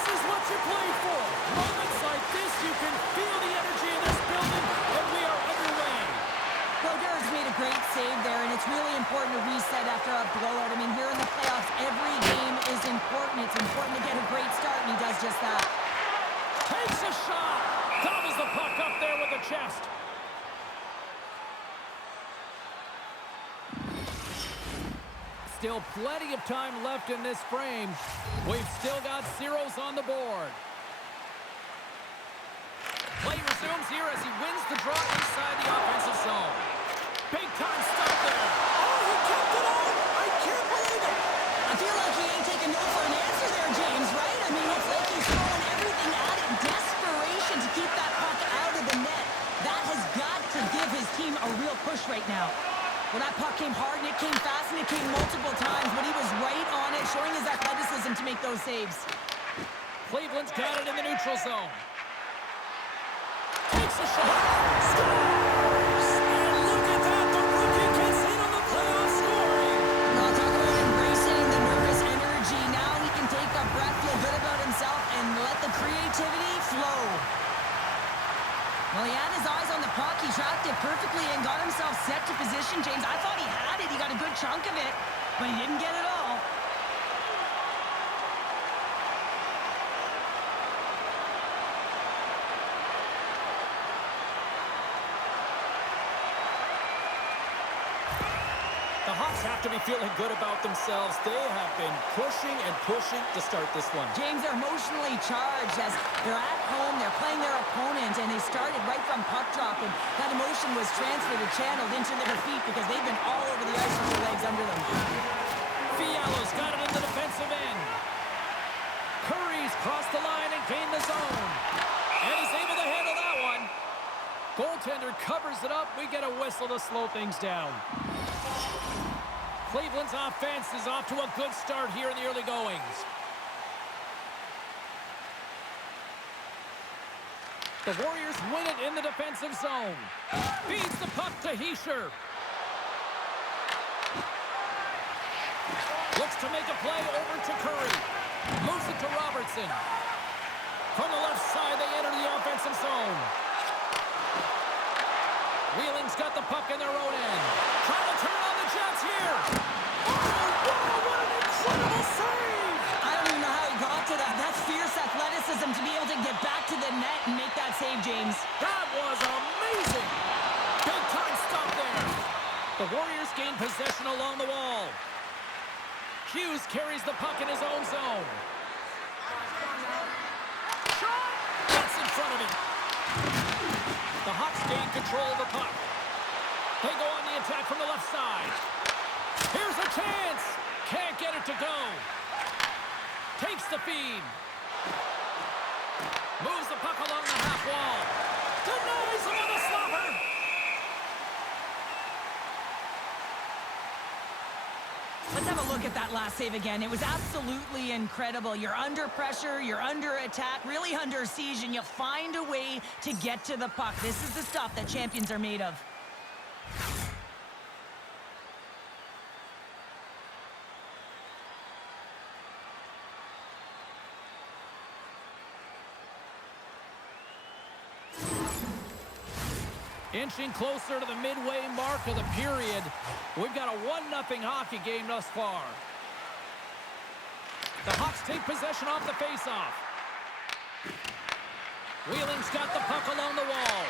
This is what you play for. Moments like this, you can feel the energy in this building, and we are underway. Well, Garrett's made a great save there, and it's really important to reset after a blowout. I mean, here in the playoffs, every game is important. It's important to get a great start, and he does just that. Takes a shot. Gobbles the puck up there with the chest. Still plenty of time left in this frame. We've still got zeros on the board. Play resumes here as he wins the draw inside the offensive zone. Big time stop there. Oh, he kept it on! I can't believe it! I feel like he ain't taking no for an answer there, James, right? I mean, it's like he's throwing everything at it in desperation to keep that puck out of the net. That has got to give his team a real push right now. Well, that puck came hard, and it came fast, and it came multiple times, but he was right on it, showing his athleticism to make those saves. Cleveland's got it in the neutral zone. Takes a shot. Scores! And look at that. The rookie gets in on the playoff scoring. I'll talk about embracing the nervous energy. Now he can take a breath, feel good about himself, and let the creativity flow. Well, he had his eyes on the puck. He tracked it perfectly and got himself set to position, James. I thought he had it. He got a good chunk of it, but he didn't get it all. The Hawks have to be feeling good about themselves. They have been pushing and pushing to start this one. James, they're emotionally charged as they're at home, they're playing their opponent, and they started right from puck drop, and that emotion was transferred and channeled into their feet because they've been all over the ice with their legs under them. Fialo's got it in the defensive end. Curry's crossed the line and gained the zone. And he's able to handle that one. Goaltender covers it up. We get a whistle to slow things down. Cleveland's offense is off to a good start here in the early goings. The Warriors win it in the defensive zone. Feeds the puck to Hischier. Looks to make a play over to Curry. Moves it to Robertson. From the left side, they enter the offensive zone. Wheeling's got the puck in their own end. Trying to turn on the Jets here. Oh, wow, what an incredible save! I don't even know how he got to that. That's fierce athleticism to be able to get back to the net and make that save, James. That was amazing! Big time stop there. The Warriors gain possession along the wall. Hughes carries the puck in his own zone. Shot! That's in front of him. The Hawks gain control of the puck. They go on the attack from the left side. Here's a chance. Can't get it to go. Takes the feed. Moves the puck along the half wall. Denies him on the slobber. Let's have a look at that last save again. It was absolutely incredible. You're under pressure, you're under attack, really under siege, and you find a way to get to the puck. This is the stuff that champions are made of. Inching closer to the midway mark of the period. We've got a 1-0 hockey game thus far. The Hawks take possession off the faceoff. Wheeling's got the puck along the wall.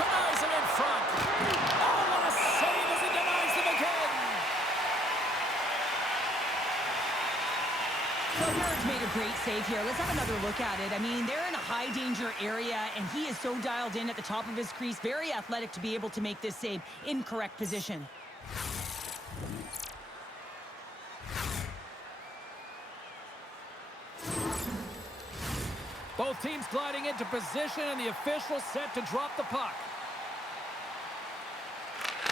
Denies him in front. Oh, what a save as he denies him again. Well, Garrett's made a great save here. Let's have another look at it. I mean, they're in a high-danger area, and he is so dialed in at the top of his crease. Very athletic to be able to make this save in correct position. Both teams gliding into position, and the official set to drop the puck.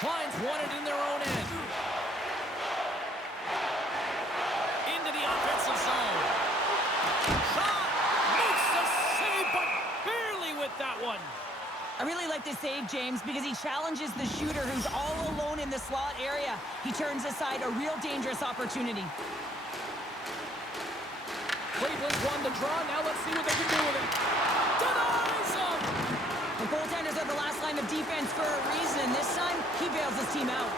Klein's won it in their own end. Into the offensive zone. Shot! Makes the save, but barely with that one. I really like this save, James, because he challenges the shooter who's all alone in the slot area. He turns aside a real dangerous opportunity. Cleveland's won the draw. Now let's see what they can do with it. Denies him! The goaltenders are the last line of defense for a reason. This time, he bails his team out.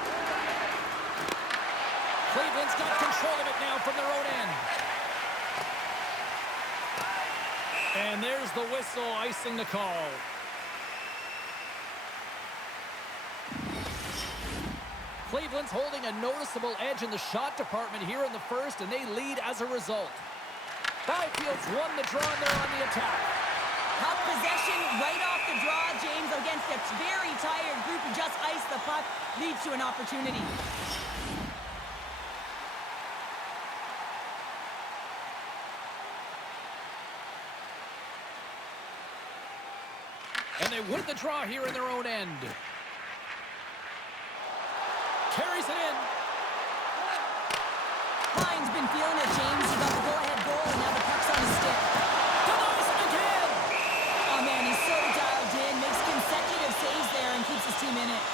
Cleveland's got control of it now from their own end. And there's the whistle, icing the call. Cleveland's holding a noticeable edge in the shot department here in the first, and they lead as a result. Byfield's won the draw, and they're on the attack. Puck possession right off the draw, James, against a very tired group who just iced the puck, leads to an opportunity. And they win the draw here in their own end. Carries it in. Klein's been feeling it, James. He got the go-ahead goal, and now the puck's on his stick. Denies it again! Oh, man, he's so dialed in. Makes consecutive saves there and keeps his team in it.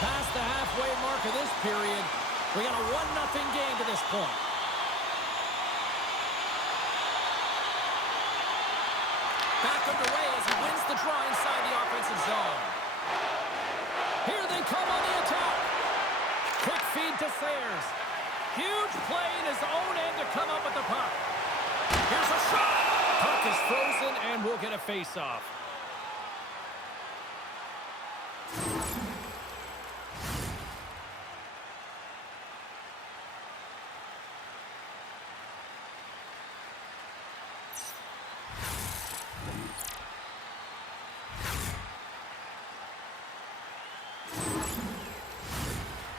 Past the halfway mark of this period, we got a 1-0 game to this point. Back underway as he wins the draw inside the offensive zone. Here they come on the attack. Quick feed to Sayers. Huge play in his own end to come up with the puck. Here's a shot. Puck is frozen and we'll get a face-off.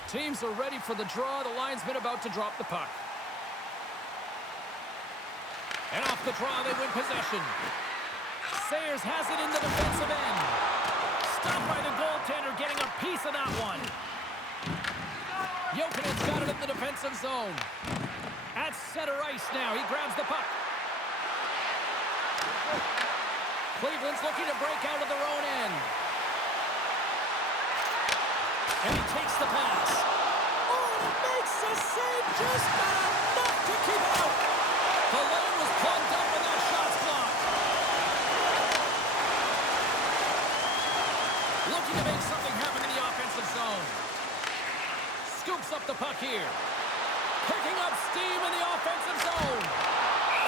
Teams are ready for the draw. The linesman about to drop the puck. And off the draw, they win possession. Sayers has it in the defensive end. Stopped by the goaltender, getting a piece of that one. Jokinen's got it in the defensive zone. At center ice now. He grabs the puck. Cleveland's looking to break out of their own end. And he takes the pass. Oh, and it makes a save, just not enough to keep it out. The lane was plugged up and that shot's blocked. Looking to make something happen in the offensive zone. Scoops up the puck here. Picking up steam in the offensive zone.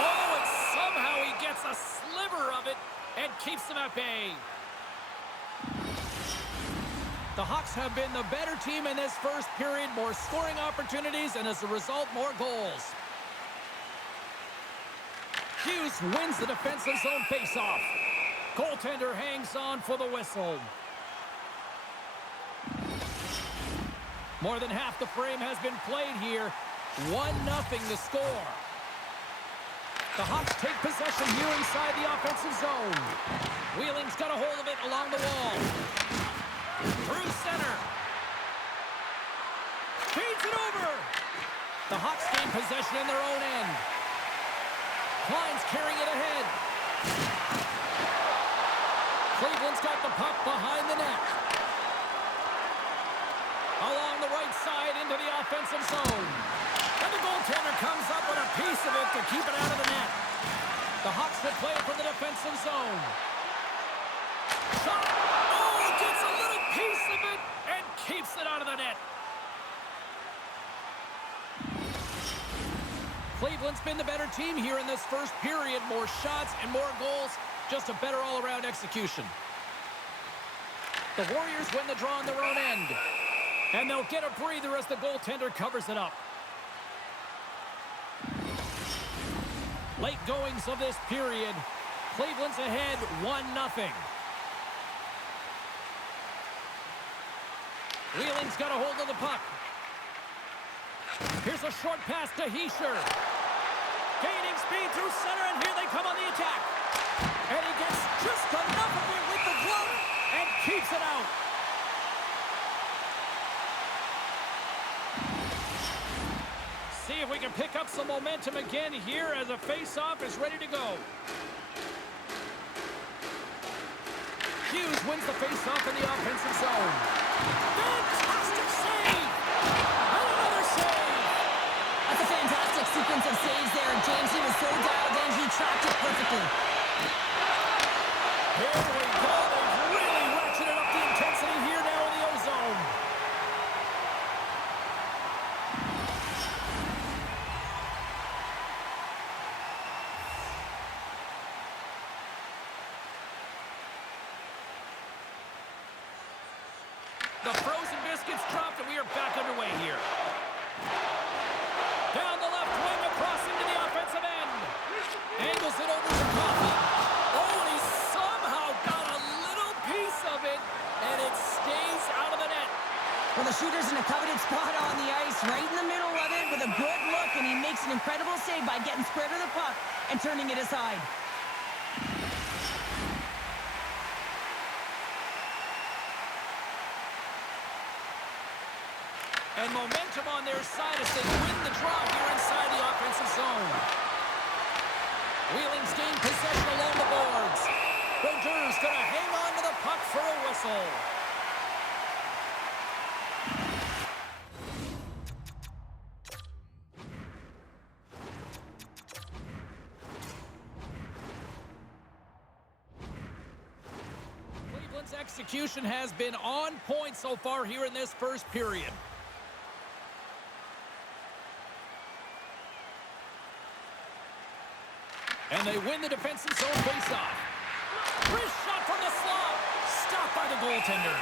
Oh, and somehow he gets a sliver of it and keeps them at bay. The Hawks have been the better team in this first period. More scoring opportunities, and as a result, more goals. Hughes wins the defensive zone faceoff. Goaltender hangs on for the whistle. More than half the frame has been played here. 1-0 the score. The Hawks take possession here inside the offensive zone. Wheeling's got a hold of it along the wall. Through center. Feeds it over. The Hawks gain possession in their own end. Klein's carrying it ahead. Cleveland's got the puck behind the net. Along the right side into the offensive zone. And the goaltender comes up with a piece of it to keep it out of the net. The Hawks will play it from the defensive zone. Shot. Oh, gets a little piece of it and keeps it out of the net. Cleveland's been the better team here in this first period. More shots and more goals. Just a better all-around execution. The Warriors win the draw on their own end. And they'll get a breather as the goaltender covers it up. Late goings of this period. Cleveland's ahead 1-0. Wheeling's got a hold of the puck. Here's a short pass to Hischier. Gaining speed through center, and here they come on the attack. And he gets just enough of it with the glove and keeps it out. See if we can pick up some momentum again here as a face-off is ready to go. Hughes wins the face-off in the offensive zone. Fantastic save! And another save! That's a fantastic sequence of saves there. James, he was so dialed in, he tracked it perfectly. Here we go. They've really ratcheted up the intensity here now in the O-zone. The frozen biscuits dropped, and we are back underway here. Down the left wing, across into the offensive end. Angles it over to Coffee. Oh, and he somehow got a little piece of it, and it stays out of the net. Well, the shooter's in a coveted spot on the ice, right in the middle of it, with a good look, and he makes an incredible save by getting square to the puck and turning it aside. And momentum on their side as they win the draw here inside the offensive zone. Wheeling's gained possession along the boards. Brodeurs going to hang on to the puck for a whistle. Cleveland's execution has been on point so far here in this first period. And they win the defensive zone faceoff. Wrist shot from the slot. Stopped by the goaltender.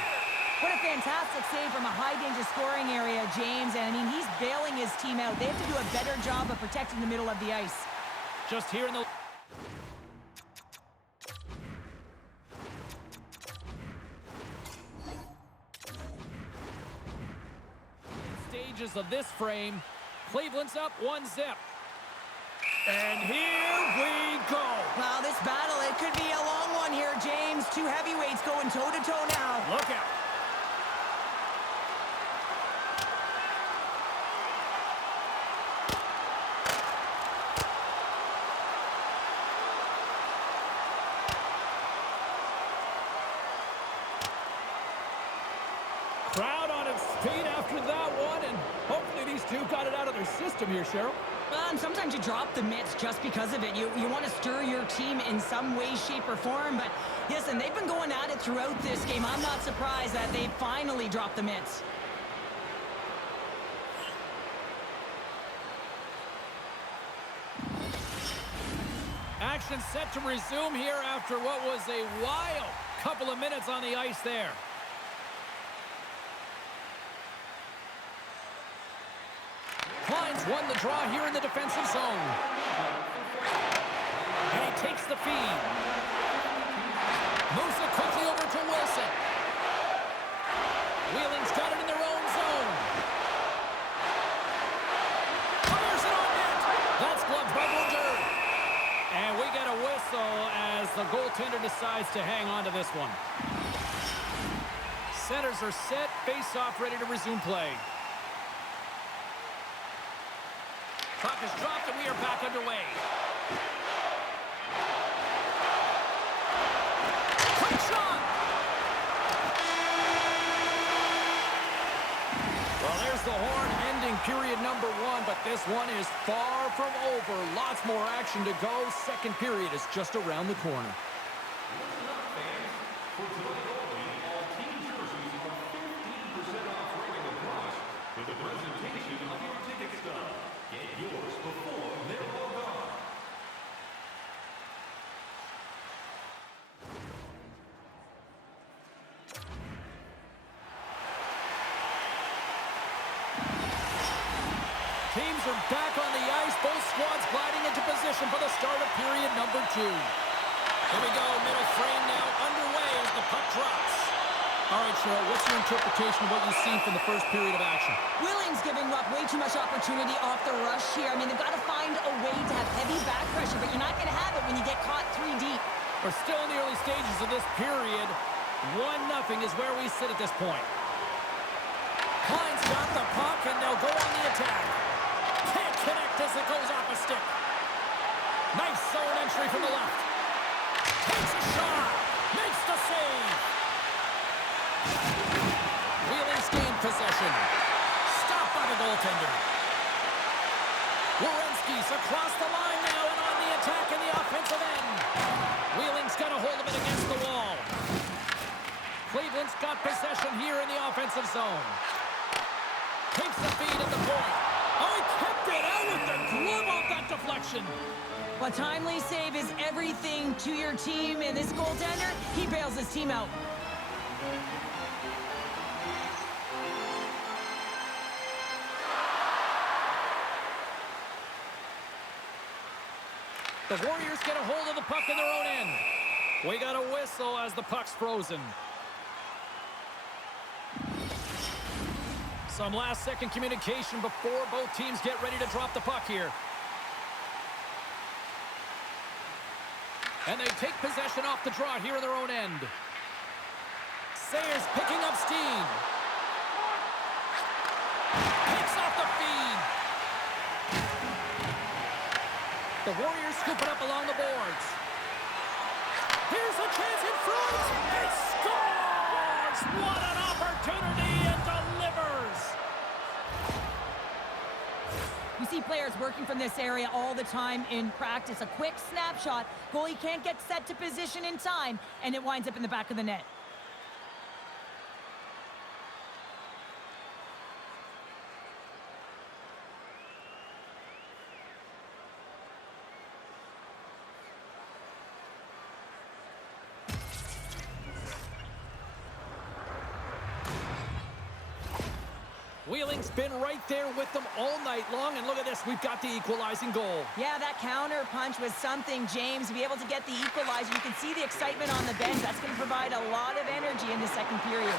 What a fantastic save from a high-danger scoring area, James. And, I mean, he's bailing his team out. They have to do a better job of protecting the middle of the ice. Just here in the stages of this frame, Cleveland's up 1-0. And here we go. Wow, this battle, it could be a long one here, James. Two heavyweights going toe-to-toe now. Look out. Crowd on its feet after that one, and hopefully these two got it out of their system here, Cheryl. Sometimes you drop the mitts just because of it. You want to stir your team in some way, shape, or form. But, listen, they've been going at it throughout this game. I'm not surprised that they finally dropped the mitts. Action set to resume here after what was a wild couple of minutes on the ice there. Klein's won the draw here in the defensive zone. And he takes the feed. Moves it quickly over to Wilson. Wheeling's got it in their own zone. Fires it on net. That's blocked by Bokin. And we get a whistle as the goaltender decides to hang on to this one. Centers are set. Face-off ready to resume play. Puck is dropped, and we are back underway. Quick shot! Well, there's the horn ending period number 1, but this one is far from over. Lots more action to go. Second period is just around the corner. Teams are back on the ice. Both squads gliding into position for the start of period number 2. Here we go. Middle frame now underway as the puck drops. All right, Cheryl, what's your interpretation of what you've seen from the first period of action? Wheeling's giving up way too much opportunity off the rush here. I mean, they've got to find a way to have heavy back pressure, but you're not going to have it when you get caught 3 deep. We're still in the early stages of this period. 1-0 is where we sit at this point. Klein's got the puck, and they'll go on the attack. Can't connect as it goes off a stick. Nice zone entry from the left. Takes a shot. Makes the save. Wheeling's gained possession. Stopped by the goaltender. Werenski's across the line now and on the attack in the offensive end. Wheeling's got a hold of it against the wall. Cleveland's got possession here in the offensive zone. Takes the feed at the point. Oh, he kept it out with the glove off that deflection. A timely save is everything to your team, and this goaltender, he bails his team out. The Warriors get a hold of the puck in their own end. We got a whistle as the puck's frozen. Some last-second communication before both teams get ready to drop the puck here. And they take possession off the draw here in their own end. Sayers picking up steam. Picks off the feed. The Warriors scoop it up along the boards. Here's a chance in front. He scores! What an opportunity, and delivers! You see players working from this area all the time in practice. A quick snapshot. Goalie can't get set to position in time, and it winds up in the back of the net. Wheeling's been right there with them all night long, and look at this, we've got the equalizing goal. Yeah, that counter punch was something, James. To be able to get the equalizer, you can see the excitement on the bench. That's going to provide a lot of energy in the second period.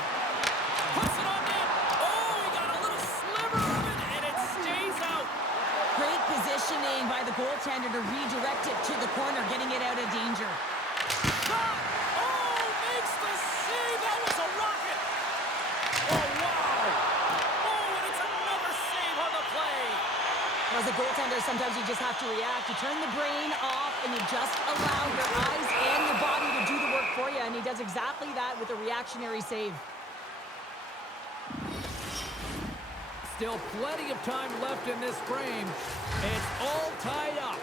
Puts it on net. Oh, he got a little sliver of it, and it stays out. Great positioning by the goaltender to redirect it to the corner, getting it out of danger. Shot! Oh, makes the save. That was a rocket. Oh, wow. Oh, and it's another save on the play. As a goaltender, sometimes you just have to react. You turn the brain off, and you just allow your eyes and your body to do the work for you, and he does exactly that with a reactionary save. Still plenty of time left in this frame. It's all tied up.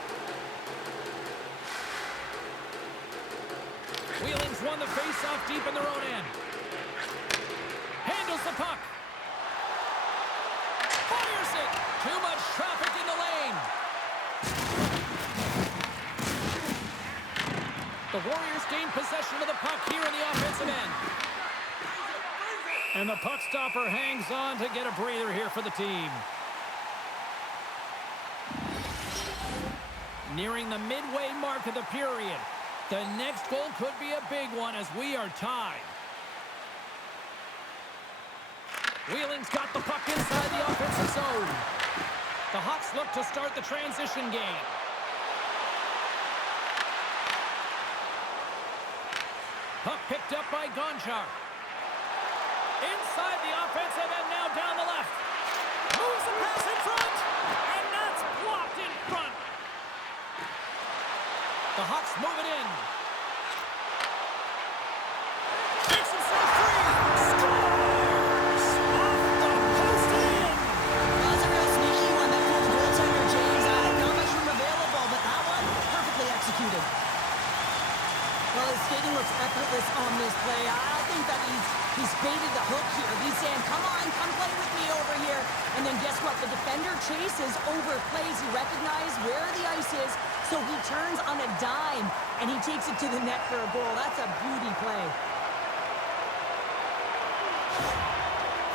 Wheeling's won the face-off deep in their own end. Handles the puck. Fires it. Too much traffic in the lane. The Warriors gain possession of the puck here in the offensive end. And the puck stopper hangs on to get a breather here for the team. Nearing the midway mark of the period. The next goal could be a big one as we are tied. Wheeling's got the puck inside the offensive zone. The Hawks look to start the transition game. Puck picked up by Gonchar. Inside the offensive and now down the left. Moves the pass in front. And that's blocked in front. The Hawks move it in. Takes himself free. Scores! Off the post in. That's a real sneaky one that pulled the goaltender, James. Not much room available, but that one perfectly executed. Well, his skating looks effortless on this play. I think that he's baited the hook here. He's saying, come on, come play with me over here. And then guess what? The defender chases, overplays. He recognizes where the ice is, so he turns on a dime, and he takes it to the net for a goal. That's a beauty play.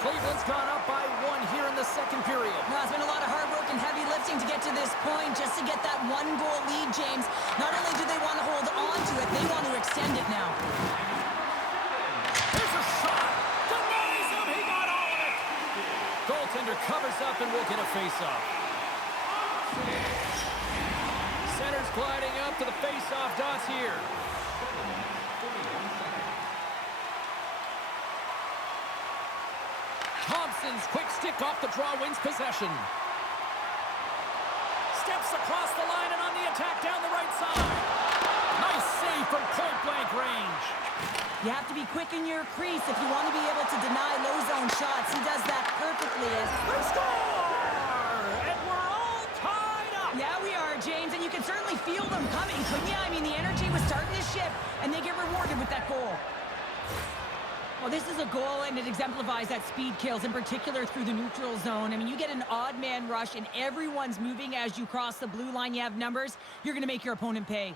Cleveland's gone up by 1 here in the second period. Now, it's been a lot of hard work and heavy lifting to get to this point, just to get that 1-goal lead, James. Not only do they want to hold on to it, they want to extend it now. Here's a shot. Denies him. He got all of it. Goaltender covers up and will get a face-off. Center's gliding up to the face-off dots here. Thompson's quick stick off the draw wins possession. Steps across the line and on the attack down the right side. Nice save from point-blank range. You have to be quick in your crease if you want to be able to deny low-zone shots. He does that perfectly. They score! And we're all tied feel them coming, couldn't you? I mean, the energy was starting to shift, and they get rewarded with that goal. Well, this is a goal, and it exemplifies that speed kills, in particular through the neutral zone. I mean, you get an odd man rush, and everyone's moving as you cross the blue line. You have numbers. You're going to make your opponent pay.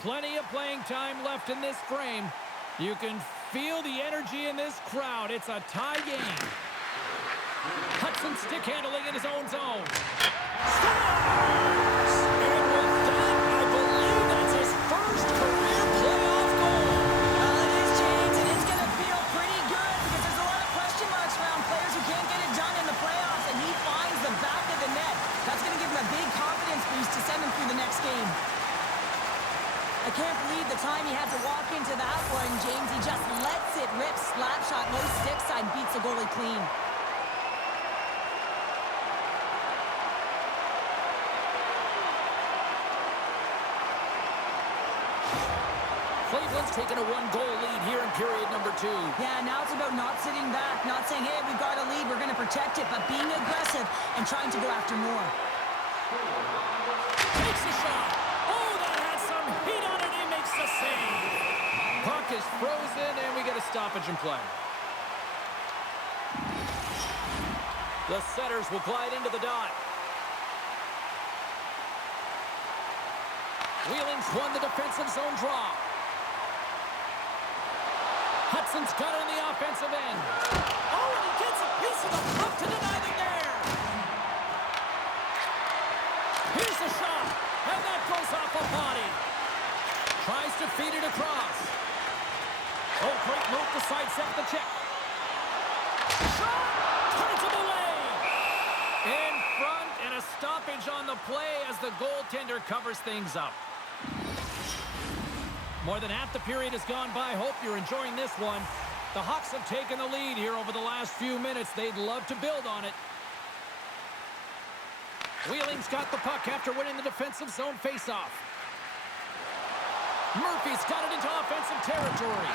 Plenty of playing time left in this frame. You can feel the energy in this crowd. It's a tie game. Hudson stick handling in his own zone. Scores! And with that, I believe that's his first career playoff goal. Well, it is, James, and it's going to feel pretty good because there's a lot of question marks around players who can't get it done in the playoffs, and he finds the back of the net. That's going to give him a big confidence boost to send him through the next game. I can't believe the time he had to walk into that one, James. He just lets it rip. Slap shot, no stick side, beats the goalie clean. Cleveland's taken a one-goal lead here in period number 2. Yeah, now it's about not sitting back, not saying, hey, we've got a lead, we're going to protect it, but being aggressive and trying to go after more. Takes a shot. Oh, that has some heat on it. He makes the save. Puck is frozen, and we get a stoppage in play. The setters will glide into the dot. Wheeling's won the defensive zone draw. Hudson's got it on the offensive end. Oh, and he gets a piece of the puck to deny them there. Here's the shot, and that goes off a body. Tries to feed it across. Oh, great move to sidestep the check. Shot! Turns it away! In front, and a stoppage on the play as the goaltender covers things up. More than half the period has gone by. Hope you're enjoying this one. The Hawks have taken the lead here over the last few minutes. They'd love to build on it. Wheeling's got the puck after winning the defensive zone faceoff. Murphy's got it into offensive territory.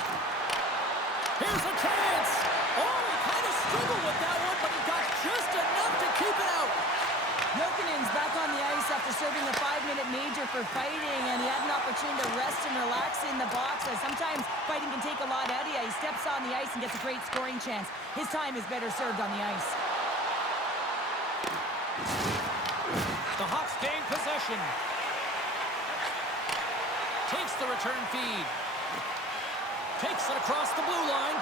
Here's a chance. Oh, he kind of struggled with that one, but he got just enough to keep it out. Bokin's back on the ice after serving the 5-minute major for fighting, and he had an opportunity to rest and relax in the box. Sometimes fighting can take a lot out of you. He steps on the ice and gets a great scoring chance. His time is better served on the ice. The Hawks gain possession. Takes the return feed. Takes it across the blue line.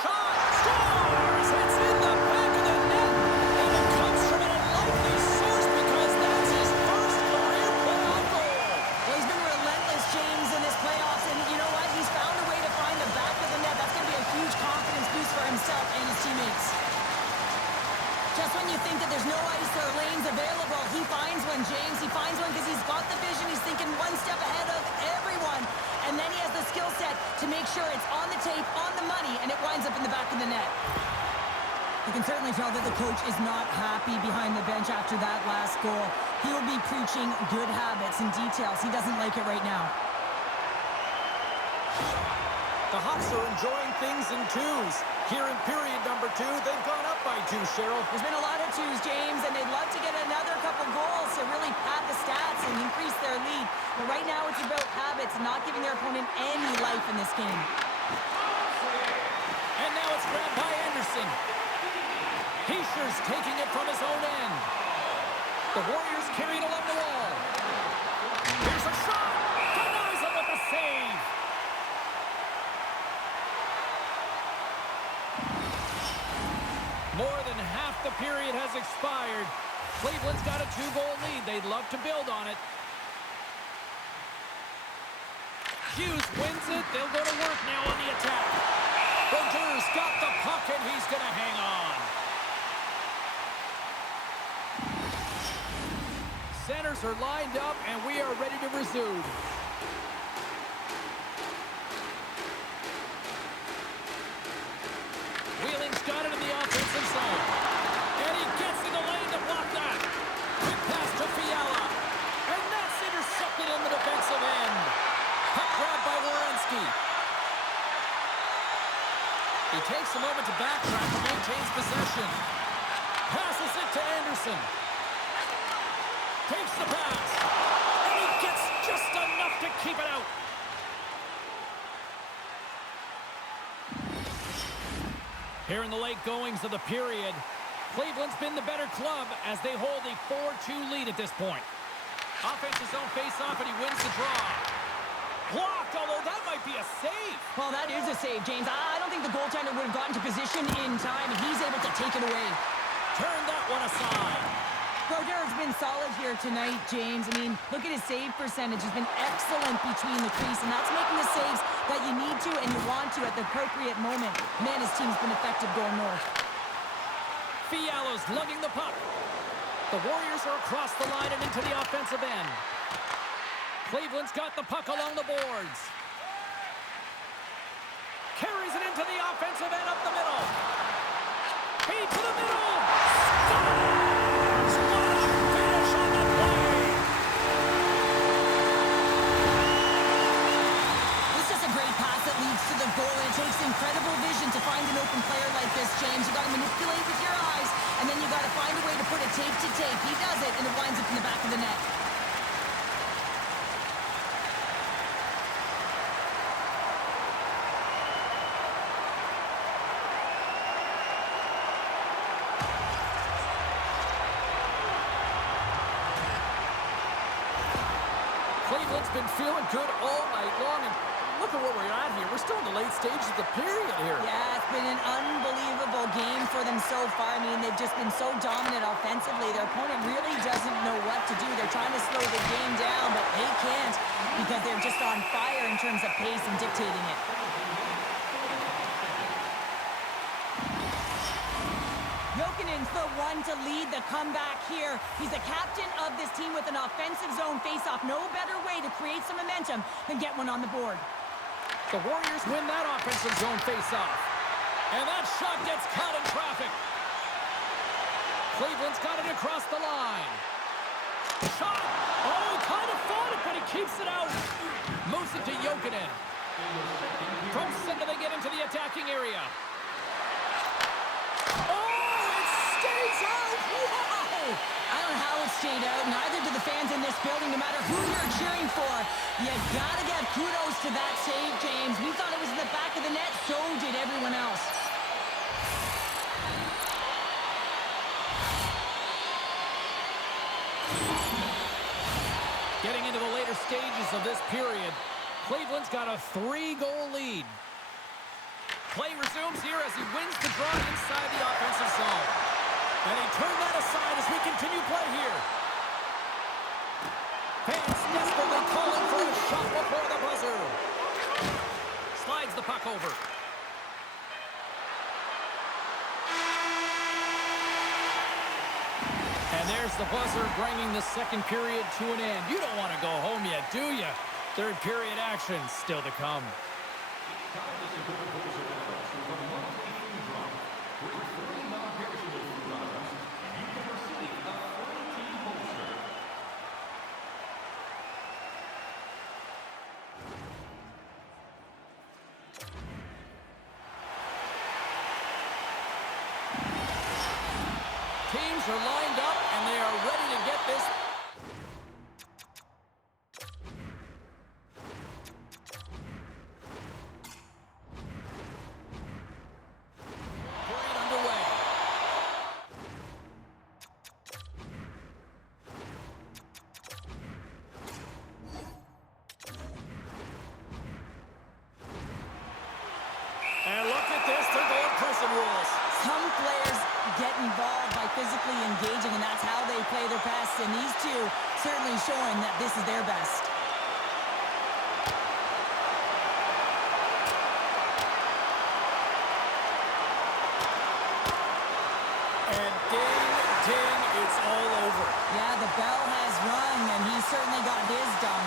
Shot! Scores! It's in the back of the net. And it comes from an unlikely source because that's his first career playoff goal. Well, he's been relentless, James, in this playoffs, and you know what? He's found a way to find the back of the net. That's going to be a huge confidence boost for himself and his teammates. Just when you think that there's no ice or lanes available, he finds one, James. He finds one because he's got the vision. He's thinking one step ahead of everyone. And then he has the skill set to make sure it's on the tape, on the money, and it winds up in the back of the net. You can certainly tell that the coach is not happy behind the bench after that last goal. He will be preaching good habits and details. He doesn't like it right now. The Hawks are enjoying things in twos. Here in period number 2, they've gone up by 2, Cheryl. There's been a lot of twos, James, and they'd love to get another couple goals to really pad the stats and increase their lead. But right now it's about habits, not giving their opponent any life in this game. And now it's grabbed by Anderson. Heischer's taking it from his own end. The Warriors carry it along the wall. Here's a shot. Denies him with a save. More than half the period has expired. Cleveland's got a 2-goal lead. They'd love to build on it. Hughes wins it. They'll go to work now on the attack. Berger's got the puck, and he's going to hang on. Centers are lined up, and we are ready to resume. Wheeling's got it in the offensive zone. And he gets in the lane to block that. Quick pass to Fiala. And that's intercepted in the defensive end. grab by Werenski. He takes a moment to backtrack and maintains possession. Passes it to Anderson. Takes the pass. And he gets just enough to keep it out. Here in the late goings of the period, Cleveland's been the better club as they hold a 4-2 lead at this point. Offensive zone face-off, and he wins the draw. Blocked, although that might be a save. Well, that is a save, James. I don't think the goaltender would have gotten to position in time, and he's able to take it away. Turn that one aside. Brodeur has been solid here tonight, James. I mean, look at his save percentage. Has been excellent between the crease, and that's making the saves that you need to and you want to at the appropriate moment. Man, his team's been effective going north. Fiala's lugging the puck. The Warriors are across the line and into the offensive end. Cleveland's got the puck along the boards. Carries it into the offensive end up the middle. Feed to the middle. Scores! What a finish on the play! This is a great pass that leads to the goal, and it takes incredible vision to find an open player like this, James. You got to manipulate with your eyes, and then you got to find a way to put it tape to tape. He does it, and it winds up in the back of the net. Cleveland's been feeling good all night long, and look at what we're at here. We're still in the late stages of the period here. Yeah, it's been an unbelievable game for them so far. I mean, they've just been so dominant offensively. Their opponent really doesn't know what to do. They're trying to slow the game down, but they can't because they're just on fire in terms of pace and dictating it. Bokin's the one to lead the comeback here. He's the captain of this team with an offensive zone face-off. No better way to create some momentum than get one on the board. The Warriors win that offensive zone face-off. And that shot gets caught in traffic. Cleveland's got it across the line. Shot! Oh, he kind of fought it, but he keeps it out. Moves it to Jokinen. From center, they get into the attacking area. Out. Wow! I don't know how it stayed out. Neither do the fans in this building, no matter who you're cheering for. You gotta give kudos to that save, James. We thought it was in the back of the net. So did everyone else. Getting into the later stages of this period, Cleveland's got a 3-goal lead. Play resumes here as he wins the draw inside the offensive zone. And he turned that aside as we continue play here. Fans desperately calling for a shot before the buzzer. Slides the puck over. And there's the buzzer bringing the second period to an end. You don't want to go home yet, do you? Third period action still to come. Teams are lined up, and they are ready to get this. Period underway. And look at this, they're going prison rules. Some players get involved by physically engaging, and that's how they play their best. And these two certainly showing that this is their best. And ding, ding, it's all over. Yeah, the bell has rung, and he certainly got his done.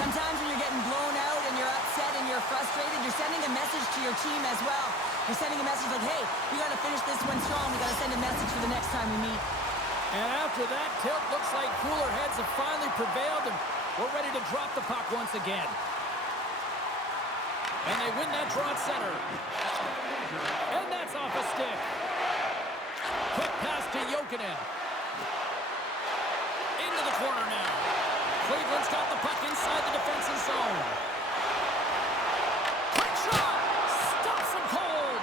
Sometimes when you're getting blown out and you're upset and you're frustrated, you're sending a message to your team as well. You're sending a message like, hey, we got to finish this one strong. We got to send a message for the next time we meet. And after that tilt, looks like cooler heads have finally prevailed, and we're ready to drop the puck once again. And they win that draw at center. And that's off a stick. Quick pass to Bokin. Into the corner now. Cleveland's got the puck inside the defensive zone. Quick shot! Stops him cold.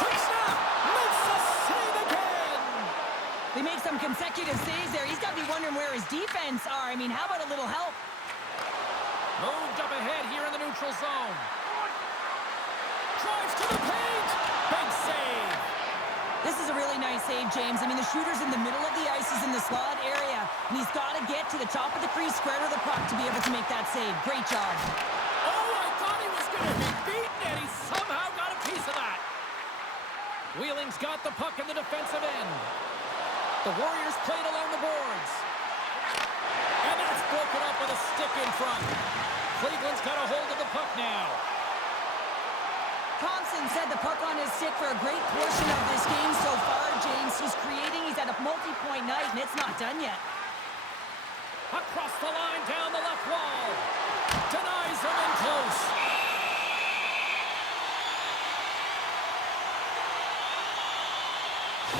Quick snap! Makes the save again! They make some consecutive saves there. He's got to be wondering where his defense are. I mean, how about a little help? Moved up ahead here in the neutral zone. Drives to the paint. Big save. This is a really nice save, James. I mean, the shooter's in the middle of the ice. He's in the slot area, and he's got to get to the top of the crease, square to the puck to be able to make that save. Great job. Oh, I thought he was going to be beaten, and he somehow got a piece of that. Wheeling's got the puck in the defensive end. The Warriors played along the boards. And that's broken up with a stick in front. Cleveland's got a hold of the puck now. Thompson said the puck on his stick for a great portion of this game so far, James. He's creating, he's at a multi-point night, and it's not done yet. Across the line, down the left wall. Denies him in close.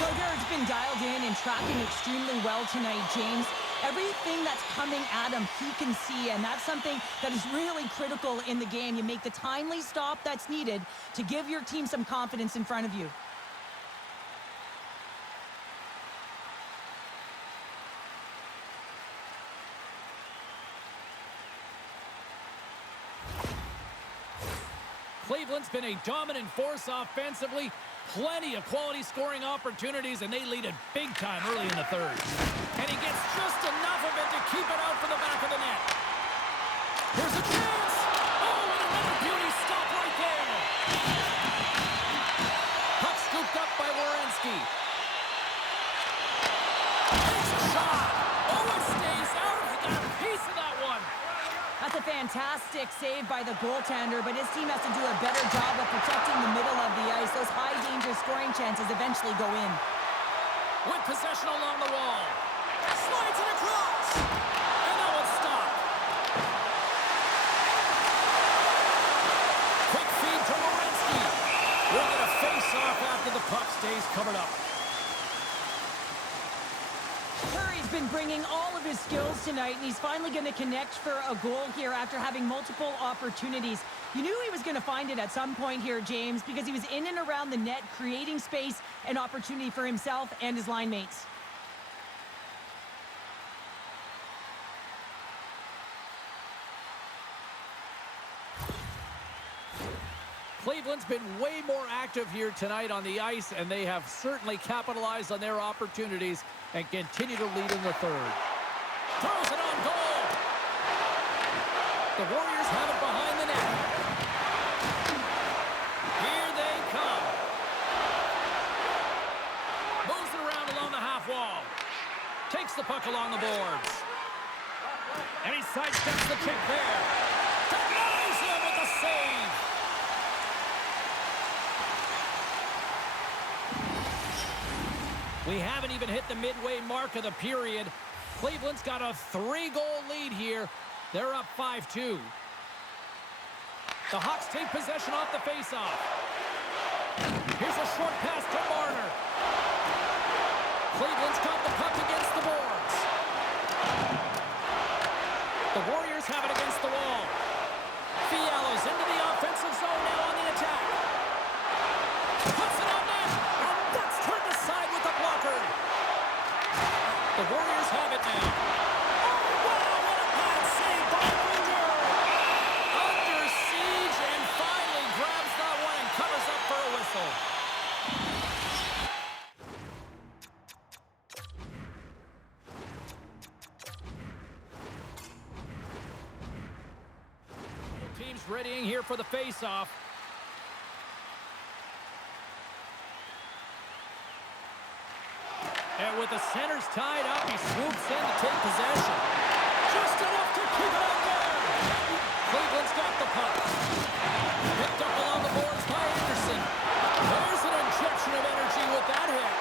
Broderick's been dialed in and tracking extremely well tonight, James. Everything that's coming at him, he can see, and that's something that is really critical in the game. You make the timely stop that's needed to give your team some confidence in front of you. Cleveland's been a dominant force offensively. Plenty of quality scoring opportunities, and they lead it big time early in the third. And he gets just enough of it to keep it out from the back of the net. Here's a chance! Oh, and another beauty stop right there! Puck scooped up by Werenski. Takes a shot! Oh, it stays out! He got a piece of that one! That's a fantastic save by the goaltender, but his team has to do a better job of protecting the middle of the ice. Those high-danger scoring chances eventually go in. With possession along the wall. Slides it across! And that one's stopped. Quick feed to Werenski. We're going to face off after the puck stays covered up. Curry's been bringing all of his skills tonight, and he's finally going to connect for a goal here after having multiple opportunities. You knew he was going to find it at some point here, James, because he was in and around the net, creating space and opportunity for himself and his line mates. Cleveland's been way more active here tonight on the ice, and they have certainly capitalized on their opportunities and continue to lead in the third. Throws it on goal. The Warriors have it behind the net. Here they come. Moves it around along the half wall. Takes the puck along the boards. And he sidesteps the kick there. Denies him with the save. We haven't even hit the midway mark of the period. Cleveland's got a 3-goal lead here. They're up 5-2. The Hawks take possession off the faceoff. Here's a short pass to Marner. Cleveland's got the puck against the boards. The Warriors have it against the wall. Fiala's into the offensive zone now on the attack. Puts it on net, and that's turned aside with the blocker. The Warriors have it now. Oh, wow, what a bad save by Bridger. Under siege, and finally grabs that one and covers up for a whistle. Teams readying here for the face-off. And with the centers tied up, he swoops in to take possession. Just enough to keep it out there. Cleveland's got the puck. Picked up along the boards by Anderson. There's an injection of energy with that hit.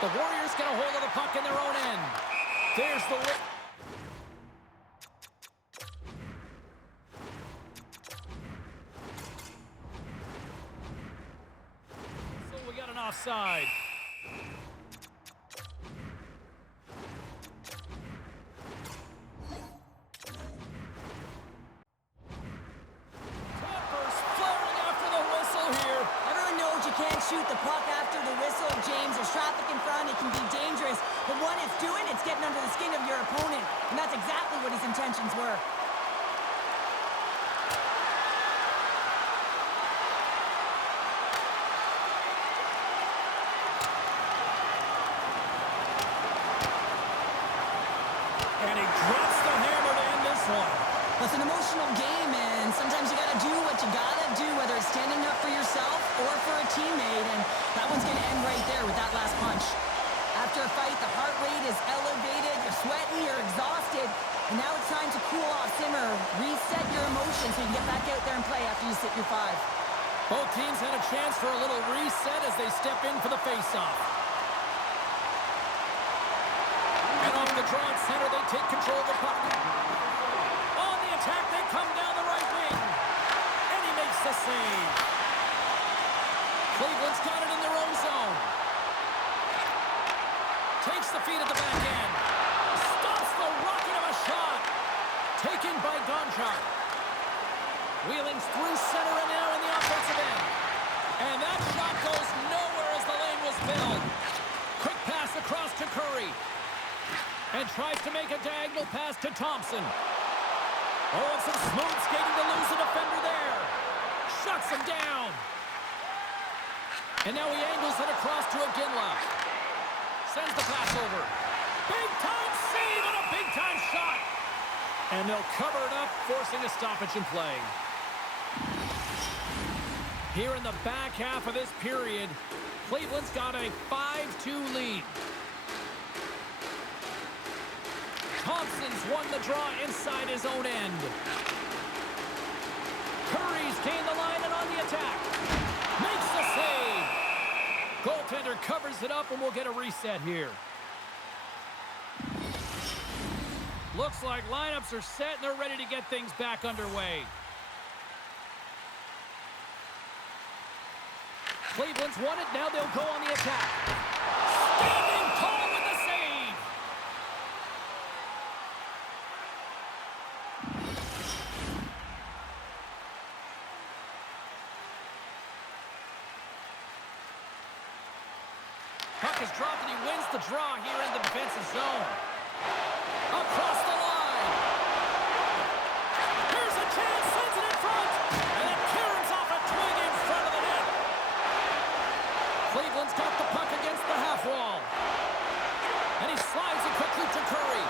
The Warriors get a hold of the puck in their own end. There's the win. So we got an offside. Tappers flaring after the whistle here. Everyone knows you can't shoot the puck after the whistle, James. There's traffic in front. It can be dangerous. But what it's doing, it's getting under the skin of your opponent. And that's exactly what his intentions were. And he drops the hammer to end this one. Well, it's an emotional game, and sometimes you gotta do what you gotta do, whether it's standing up for yourself or for a teammate, and that one's gonna end right there with that last punch. After a fight, the heart rate is elevated, you're sweating, you're exhausted, and now it's time to cool off, simmer, reset your emotions so you can get back out there and play after you sit your 5. Both teams had a chance for a little reset as they step in for the face-off. And off the draw at center, they take control of the puck. On the attack, they come down the right wing. And he makes the save. Cleveland's got it in their own zone. Takes the feed at the back end. Stops the rocket of a shot. Taken by Gonchar. Wheeling through center and now in the offensive end. And that shot goes nowhere as the lane was filled. Quick pass across to Curry. And tries to make a diagonal pass to Thompson. Oh, and some smooth skating to lose a defender there. Shuts him down. And now he angles it across to Iginla. Sends the pass over. Big-time save and a big-time shot. And they'll cover it up, forcing a stoppage in play. Here in the back half of this period, Cleveland's got a 5-2 lead. Thompson's won the draw inside his own end. Curry's gained the line and on the attack. Makes the save. Goaltender covers it up and we'll get a reset here. Looks like lineups are set and they're ready to get things back underway. Cleveland's won it. Now they'll go on the attack. Standing tall with the save. Puck is dropped and he wins the draw here in the defensive zone. Across the line. Here's a chance, sends it in front. And it caroms off a twig in front of the net. Cleveland's got the puck against the half wall. And he slides it quickly to Curry.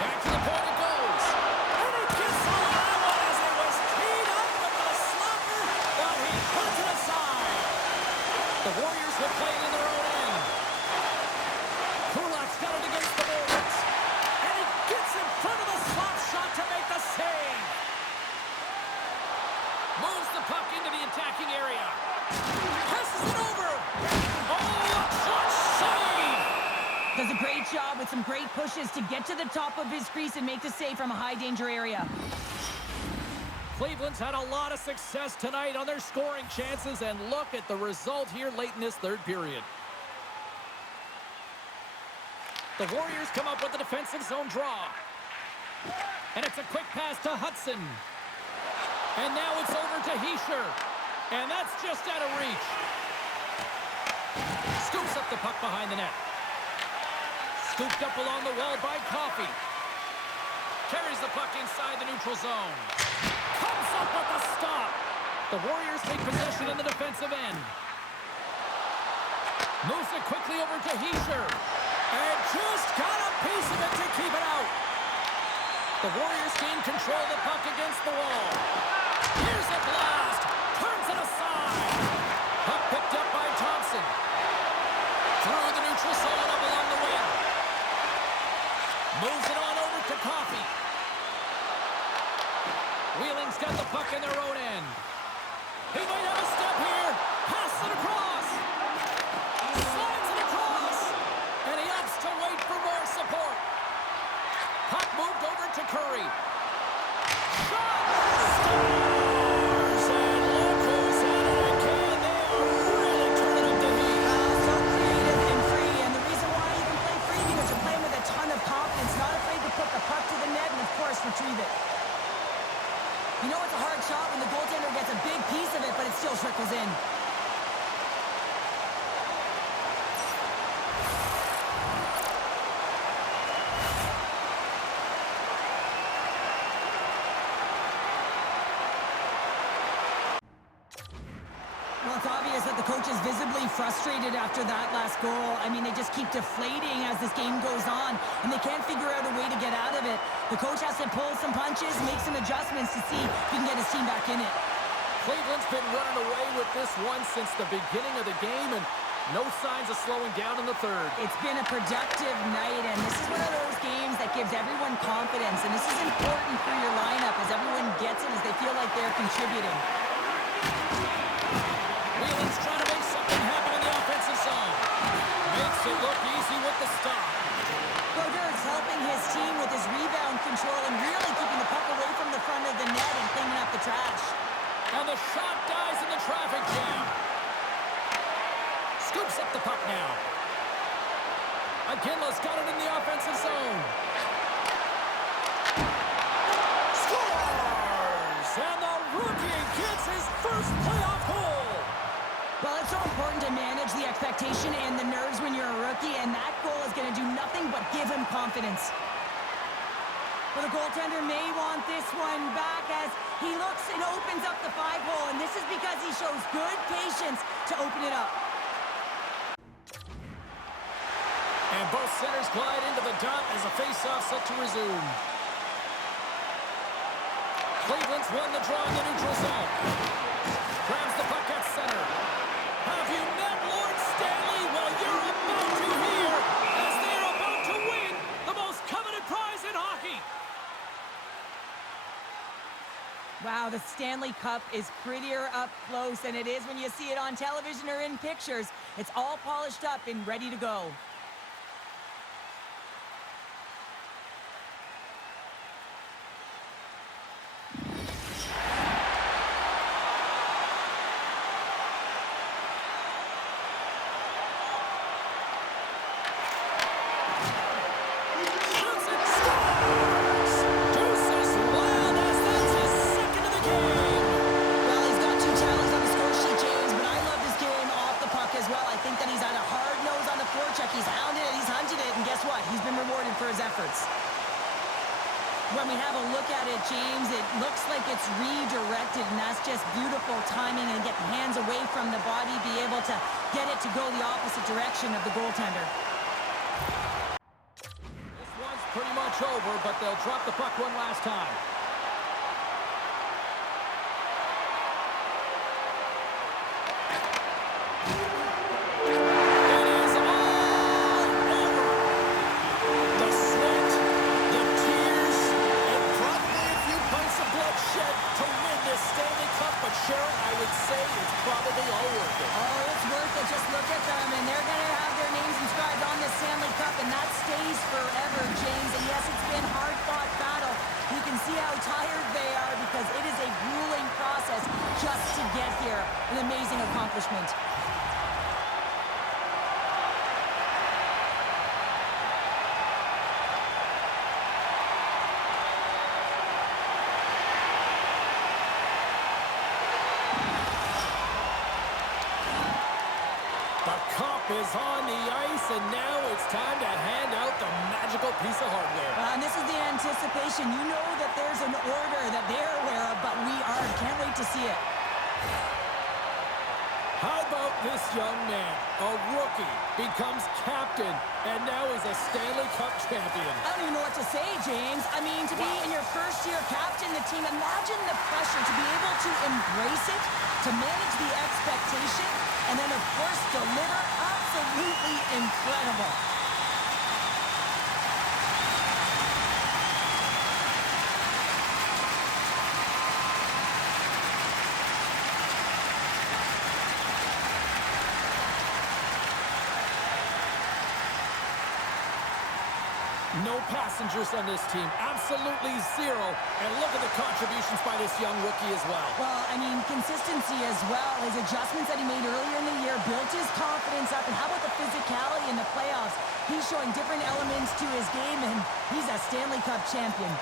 Back to the point it goes. And he gets all of that one as it was teed up with the slugger, but he puts it aside. The Warriors will play it in their own end. Kulak's got it against the boards. And he gets in front of the slot shot to make the save. Moves the puck into the attacking area. Passes it over. Oh, a clutch save. Does a great job with some great pushes to get to the top of his crease and make the save from a high-danger area. Cleveland's had a lot of success tonight on their scoring chances, and look at the result here late in this third period. The Warriors come up with a defensive zone draw. And it's a quick pass to Hudson. And now it's over to Hischier. And that's just out of reach. Scoops up the puck behind the net. Scooped up along the wall by Coffey. Carries the puck inside the neutral zone. Comes up with the stop. The Warriors take possession in the defensive end. Moves it quickly over to Hischier. And just got a piece of it to keep it out. The Warriors gain control of the puck against the wall. Here's a blast. Turns it aside. Puck picked up by Thompson. Through the neutral zone up along the wing. Moves it on over to Coffey. Wheeling's got the puck in their own end. He might have a step here. Pass it across. Slides it across. coach is visibly frustrated after that last goal. I mean, they just keep deflating as this game goes on, and they can't figure out a way to get out of it. The coach has to pull some punches, make some adjustments to see if he can get his team back in it. Cleveland's been running away with this one since the beginning of the game, and no signs of slowing down in the third. It's been a productive night, and this is one of those games that gives everyone confidence, and this is important for your lineup as everyone gets it, as they feel like they're contributing. Wheelan's trying to make something happen in the offensive zone. Makes it look easy with the stop. Brodeurs helping his team with his rebound control and really keeping the puck away from the front of the net and cleaning up the trash. And the shot dies in the traffic jam. Scoops up the puck now. Aginla's got it in the offensive zone. Scores! And the rookie gets his first playoff goal. Well, it's so important to manage the expectation and the nerves when you're a rookie, and that goal is going to do nothing but give him confidence. Well, the goaltender may want this one back as he looks and opens up the 5-hole, and this is because he shows good patience to open it up. And both centers glide into the dot as a face-off set to resume. Cleveland's won the draw in the neutral zone. Grabs the puck at center. Have you met Lord Stanley? Well, you're about to hear as they're about to win the most coveted prize in hockey. Wow, the Stanley Cup is prettier up close than it is when you see it on television or in pictures. It's all polished up and ready to go. When we have a look at it, James, it looks like it's redirected, and that's just beautiful timing and get hands away from the body, be able to get it to go the opposite direction of the goaltender. This one's pretty much over, but they'll drop the puck one last time. An amazing accomplishment. The cup is on the ice, and now it's time to hand out the magical piece of hardware. And this is the anticipation. You know that there's an order that they're aware of, but we aren't. Can't wait to see it. How about this young man? A rookie becomes captain, and now he's a Stanley Cup champion. I don't even know what to say, James. I mean, to be in your first year captain the team, imagine the pressure to be able to embrace it, to manage the expectation, and then, of course, deliver. Absolutely incredible. No passengers on this team. Absolutely zero. And look at the contributions by this young rookie as well. Well, I mean, consistency as well. His adjustments that he made earlier in the year built his confidence up. And how about the physicality in the playoffs? He's showing different elements to his game, and he's a Stanley Cup champion.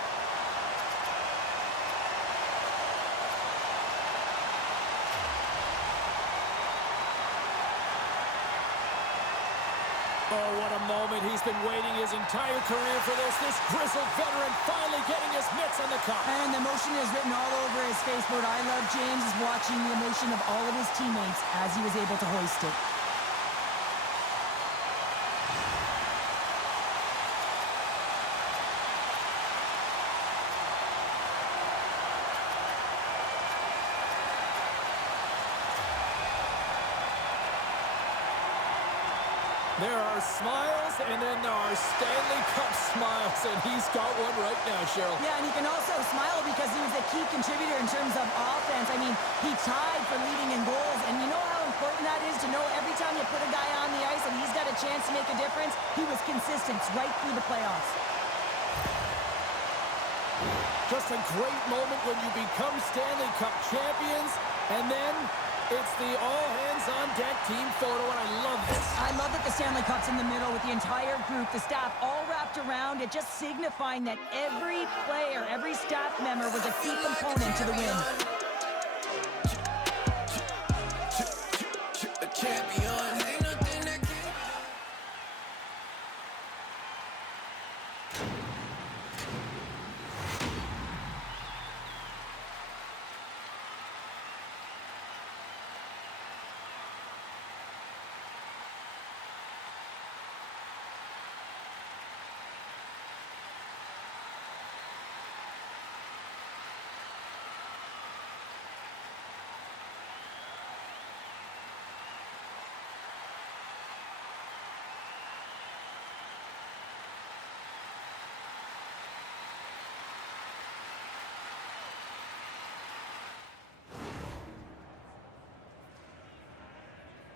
Oh, what a moment. He's been waiting his entire career for this. This grizzled veteran finally getting his mitts on the cup. And the emotion is written all over his face. What I love, James, is watching the emotion of all of his teammates as he was able to hoist it. There are smiles, and then there are Stanley Cup smiles, and he's got one right now, Cheryl. Yeah, and he can also smile because he was a key contributor in terms of offense. I mean, he tied for leading in goals, and you know how important that is to know every time you put a guy on the ice and he's got a chance to make a difference? He was consistent right through the playoffs. Just a great moment when you become Stanley Cup champions, and then it's the all-hands-on-deck team photo, and I love this. I love that the Stanley Cup's in the middle with the entire group, the staff all wrapped around it, just signifying that every player, every staff member was a key component to the win.